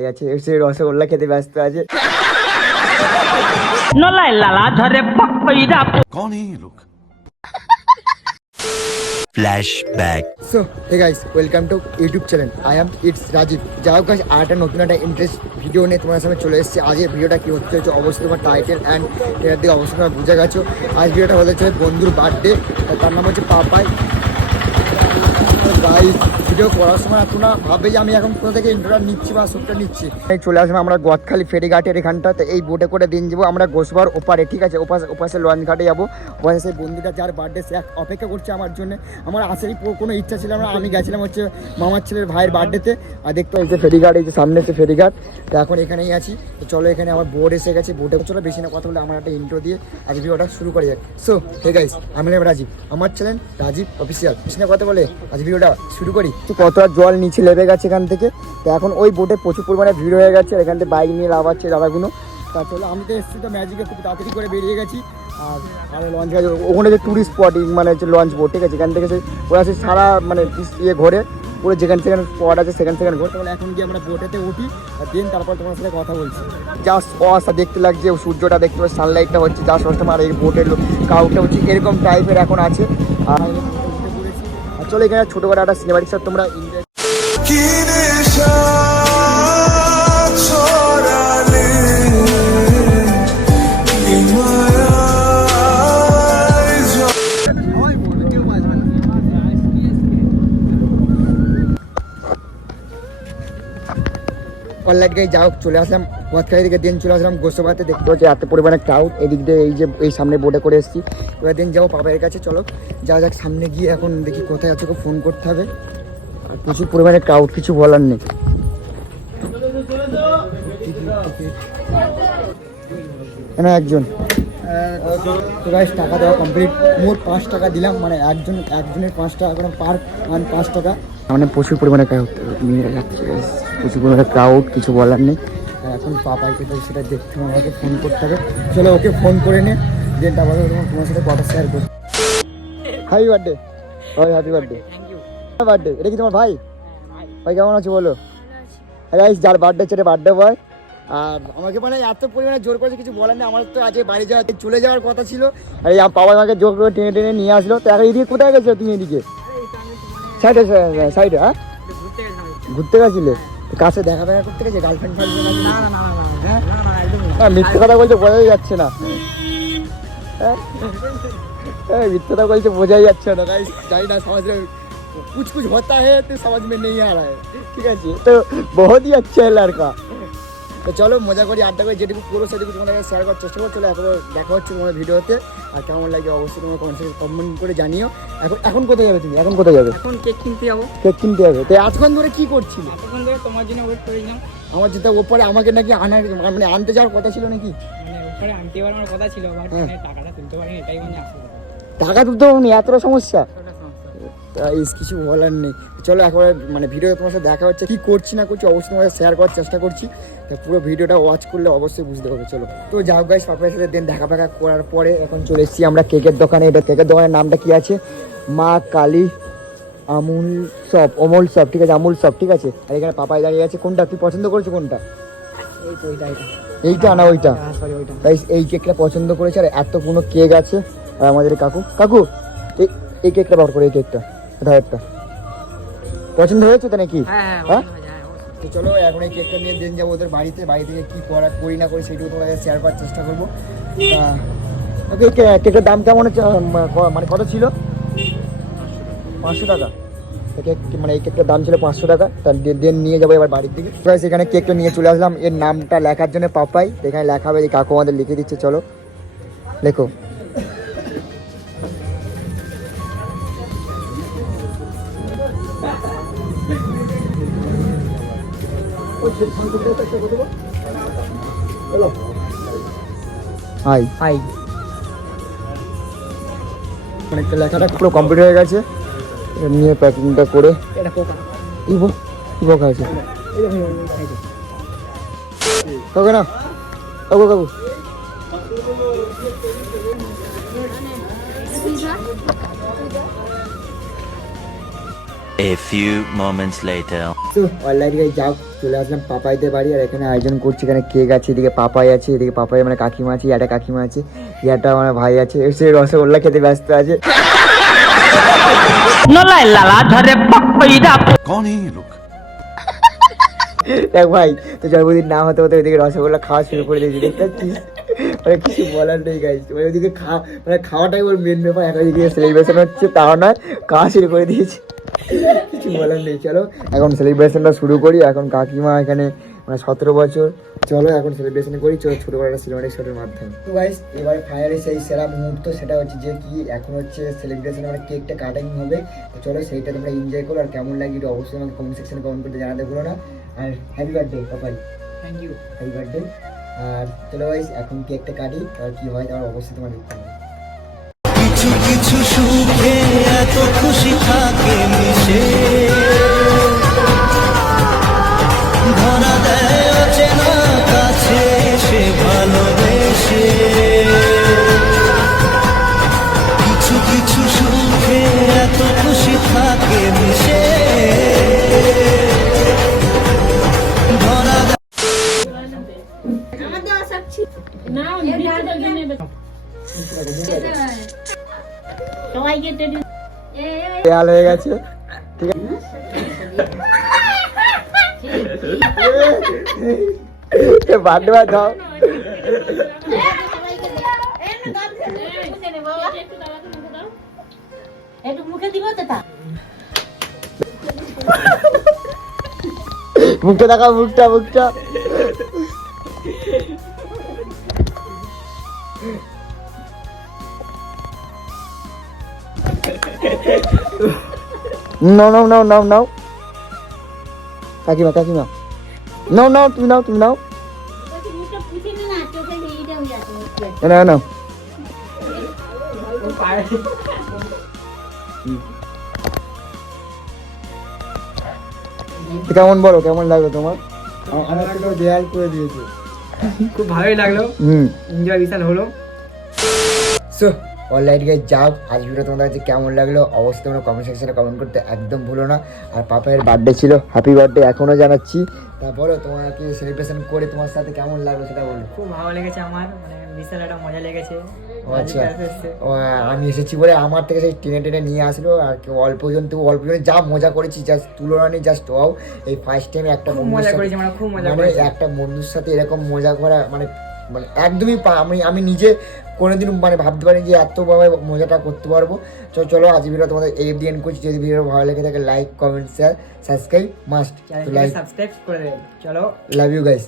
ভাই আছে, সে রসগোল্লা খেতে ব্যস্ত আছে। নলাই লালা ঝরে পকইরা। कौन है ये लोग? Flashback. So hey guys, welcome to YouTube channel. I am it's Rajeev. যাই হোক গাইস, আর একটা নতুন একটা ইন্টারেস্ট ভিডিও নিয়ে তোমার সামনে চলে এসেছি। আজকের ভিডিওটা কী হতে চলেছে অবশ্যই তোমার টাইটেল অ্যান্ড এর দিকে অবশ্যই তোমরা বুঝে গেছো। আজ ভিডিওটা হতে চলে বন্ধুর বার্থডে, তার নাম হচ্ছে পাপাই। গাইস, ভিডিও করার সময় তোমরা ভাবে যে আমি এখন কোথা থেকে ইন্ট্রোটা নিচ্ছি বা শ্যুটটা নিচ্ছি। চলে আসবে আমরা গদখালি ফেরিঘাটের এখানটাতে, এই বোটে করে দিন যাবো আমরা গোসবার ওপারে, ঠিক আছে? ওপাশে লঞ্চ ঘাটে যাবো। ওখানে সেই বন্ধুটা যার বার্থডে সে অপেক্ষা করছে আমার জন্য। আমার আসারই কোনো ইচ্ছা ছিল না, আমি গেছিলাম হচ্ছে মামার ছেলের ভাইয়ের বার্থডেতে। আর দেখতে হচ্ছে ফেরিঘাট, এই যে সামনে হচ্ছে ফেরিঘাট। তো এখন এখানেই আছি। তো চলো, এখানে আমার বোট এসে গেছে। বোটে চলো বেশি না কথা বলে আমার একটা ইন্ট্রো দিয়ে আজ ভিডিওটা শুরু করা যাক। সো হে গাইস, আমি রাজীব, আমার চ্যানেল রাজীব অফিসিয়াল। বেশি না কথা বলে আজ ভিডিওটা শুরু করি। কতটা জল নিচে লেবে গেছে এখান থেকে। তো এখন ওই বোটে প্রচুর পরিমাণে ভিড় হয়ে গেছে, এখান থেকে বাইক নিয়ে লাভাচ্ছে দাদাগুলো। তা চলো, আমি তো এসেছি তো ম্যাজিকে খুব তাড়াতাড়ি করে বেরিয়ে গেছি। আর লঞ্চ গেছে ওখানে যে ট্যুরিস্ট স্পট, মানে হচ্ছে লঞ্চ বোট, ঠিক আছে? এখান থেকে ওরা আছে সারা মানে ইয়ে ঘোরে পুরো, যেখানে সেখানে স্পট আছে সেখানে ঘোরে। তাহলে এখন গিয়ে আমরা বোটেতে উঠি আর দেন তারপর তোমার সাথে কথা বলছি। জাস্ট অসা দেখতে লাগছে, সূর্যটা দেখতে পাচ্ছি, সানলাইটটা হচ্ছে জাস্ট অসম। আর এই বোটের কাউটা হচ্ছে এরকম টাইপের এখন আছে। আর চলো, এখানে ছোটোখাটো একটা সিনেমাটিক শট তোমরা এনজয়। অনলাইন গাই যাও, চলে আসলাম গদখালি থেকে। দিন চলে আসলাম গোসবাতে। দেখতে হচ্ছে এত পরিমাণে ক্রাউড এদিক দিয়ে, এই যে এই সামনে বোটে করে এসেছি। এবার দিন যাবো পাপাইয়ের কাছে। চলো যা যাক সামনে গিয়ে, এখন দেখি কোথায় আছে, ফোন করতে হবে। আর প্রচুর পরিমাণে ক্রাউড, কিছু বলার নেই। একজন তো গাইস, টাকা দেওয়া কমপ্লিট। মোট 5 টাকা দিলাম, মানে একজনের 5 টাকা করে পার 5 টাকা। মানে প্রচুর পরিমাণে ক্রাউড নিয়ে যাচ্ছে, প্রচুর পরিমাণে ক্রাউড, কিছু বলার নেই। আর এখন পাপাইকে তো সেটা দেখতে আমাকে ফোন করতে হবে। চলো ওকে ফোন করে নে, দেন তারপরে তোমার সাথে কথা শেয়ার করি। হ্যাপি বার্থডে ভাই, হ্যাপি বার্থডে। বার্থডে, এটা কি তোমার ভাই? ভাই কেমন আছো বলো? গাইস, যার বার্থডে ছেড়ে বার্থডে বয়। আর আমাকে মানে এত পরিমাণে জোর করেছে, কিছু বলার নেই। আমার তো আজ বাড়ি চলে যাওয়ার কথা ছিল, আর বাবা আমাকে জোর করে টেনে টেনে নিয়ে আসলো। তো এখন এদিকে কোথায় গেছো তুমি? এদিকে সাইডে সাইডে? হ্যাঁ, ঘুরতে গেছিলে? কাছে দেখা করতে গেছে? গার্লফ্রেন্ড মিথ্যে কথা বলছে, বোঝাই যাচ্ছে না। হ্যাঁ, মিথ্যে কথা বলছে, বোঝাই যাচ্ছে না। জানি না সমাজ कुछ होता है तो समझ में नहीं आ रहा है, ঠিক আছে? তো বহুত হি আচ্ছা है लड़का। তো চলো মজা করি, আড্ডা করি, যেটুকু পুরো সেটুকু তোমাদের শেয়ার করার চেষ্টা করো। চলো এখন দেখা হচ্ছে তোমার ভিডিওতে। আর কেমন লাগে অবশ্যই তোমার কমেন্ট করে জানিও। এখন কোথায় যাবে তুমি? এখন কোথায় যাবে? এখন কেক কিনতে যাবো। কেক কিনতে যাবে? তো আজক্ষণ ধরে কি করছিলে? এতক্ষণ ধরে তোমার জন্য ওয়েট করেছিলাম। আমার যেটা ওপরে আমাকে নাকি মানে আনতে যাওয়ার কথা ছিল নাকি? মানে ওপরে আনতে যাওয়ার আমার কথা ছিল, বাট মানে টাকাটা তুলতে পারিনি, এটাই মানে আসলে টাকা তুলতে পারবো না, এতটা সমস্যা। তাই কিছু বলার নেই। চলো এখন মানে ভিডিও তোমার সাথে দেখা হচ্ছে, কি করছি না করছি অবশ্যই তোমার শেয়ার করার চেষ্টা করছি। তা পুরো ভিডিওটা ওয়াচ করলে অবশ্যই বুঝতে হবে। চলো তো যাও গাইস, পাপাইয়ের সাথে দেন দেখা করার পরে এখন চলে এসেছি আমরা কেকের দোকানে। এটা কেকের দোকানের নামটা কি আছে? মা কালী আমুল শপ, অমল শপ, ঠিক আছে? আমুল শপ, ঠিক আছে? আর এখানে পাপাই দাঁড়িয়ে আছে। কোনটা তুই পছন্দ করেছো? কোনটা? এইটা না ওইটা? গাইস, এই কেকটা পছন্দ করেছে। আর এত কোনো কেক আছে। আর আমাদের কাকু এই কেকটা বার করে, এই কেকটা একটা পছন্দ হয়েছে তো নাকি? হ্যাঁ, তো চলো এখন এই কেকটা নিয়ে দিন যাবো ওদের বাড়িতে। বাড়ি থেকে কি করি না করি সেটুকু তোমাদের শেয়ার করার চেষ্টা করবো। ওকে, কেকের দাম কেমন হচ্ছে, মানে কত ছিল? 500 টাকা। কেক মানে এই কেকটার দাম ছিল 500 টাকা। তার দেন নিয়ে যাবো এবার বাড়ির দিকে। সেখানে কেকটা নিয়ে চলে আসলাম। এর নামটা লেখার জন্য পাপাই, এখানে লেখা হবে, এই কাকু আমাদের লিখে দিচ্ছে। চলো লেখো। হাই হাই, অনেকটা লেখাটা পুরো কমপ্লিট হয়ে গেছে। নিয়ে প্যাকিংটা করে পোকা আছে কাকু না, কাকু A few moments later. তো অনলাইন গাইজ যাও চলে আসলাম পাপাইদের বাড়ি। আর এখানে আয়োজন করছি, এখানে কেক আছে, এদিকে পাপাই আছে, এদিকে পাপাই মানে কাকিমা আছে, ইয়াটা কাকিমা আছে, ইয়াটা আমার ভাই আছে, সে রসগোল্লা খেতে ব্যস্ত আছে। कौन है ये लोग? দেখ ভাই, তো জন্মদিন না হতে হতে ওইদিকে রসগোল্লা খাওয়া শুরু করে দিয়েছি, দেখতে পাচ্ছিস? মানে কিছু বলার নেই গাইজ, মানে ওইদিকে মানে খাওয়াটাই ওর মেন ব্যাপার। এখন ওইদিকে সেলিব্রেশন হচ্ছে, তাও নয় খাওয়া শুরু করে দিয়েছি, কিছু বলার নেই। চলো এখন সেলিব্রেশনটা শুরু করি। এখন কাকিমা এখানে মানে 17 বছর, চলো এখন সেলিব্রেশন করি। চলো ছোটো করে একটা সিনেমাটিক শটের মাধ্যমে। তো গাইস এবারে ফাইনালি সেই সেরা মুহূর্ত, সেটা হচ্ছে যে কি এখন হচ্ছে সেলিব্রেশন, মানে কেকটা কাটিং হবে। তো চলো সেইটা তোমরা এনজয় করো, আর কেমন লাগে এটা অবশ্যই আমাকে কমেন্ট সেকশনে কমেন্ট করতে জানাতে ভুলো না। আর happy birthday Papai, thank you. Happy birthday. আর চলো গাইস এখন কেকটা কাটি, আর কি হয় তার অবশ্যই তোমার দেখতে হবে। কিছু কিছু সুখে এত খুশি থাকে মিশে, ধরা দেয় অচেনা কাছে সে ভালোবেসে। কিছু কিছু সুখে এত খুশি থাকে মিশে, ধরা দেয় দেয়াল হয়ে গেছে, ঠিক আছে। বার্থডে বাদ দাও। একটু মুখে দিব তো তা মুখটা দেখাও, মুখটা নাও কাকিমা নাও তুমি নাও মুখটা পুষে নে না, চোখে এইটা হয়ে আছে। নাও কেমন বলো, কেমন লাগলো তোমার? আমার তো দেয়াল করে দিয়েছে। খুব ভালোই লাগলো, এনজয় বিশাল হলো। সো অলরাইট গাইস, যাও আজ ভিডিও তোমাদের কাছে কেমন লাগলো অবশ্যই তোমরা কমেন্ট সেকশনে কমেন্ট করতে একদম ভুলো না। আর পাপায়ের বার্থডে ছিল, হ্যাপি বার্থডে এখনও জানাচ্ছি। তা বলো তোমাকে সেলিব্রেশন করে তোমার সাথে কেমন লাগলো সেটা বলো। খুব ভালো লেগেছে আমার, মানে বিশাল একটা মজা লেগেছে। ও আচ্ছা, আমি এসেছি বলে আমার থেকে সেই টেনে নিয়ে আসলো। আর কি অল্প জন যা মজা করেছি, জাস্ট তুলনা নেই, জাস্ট ওয়াও। এই ফার্স্ট টাইম একটা মজা করেছি, মানে খুব মজা মানে করেছি। একটা বন্ধুর সাথে এরকম মজা করা মানে মানে একদমই আমি নিজে কোনোদিন মানে ভাবতে পারি যে এতভাবে মজাটা করতে পারবো। চলো আজ ভিডিও তোমাদের এই অবধি এন্ড করছি। যদি ভিডিও ভালো লেগে থাকে like comment share subscribe must. Subscribe করে দেবেন। চলো, লাভ ইউ গাইস।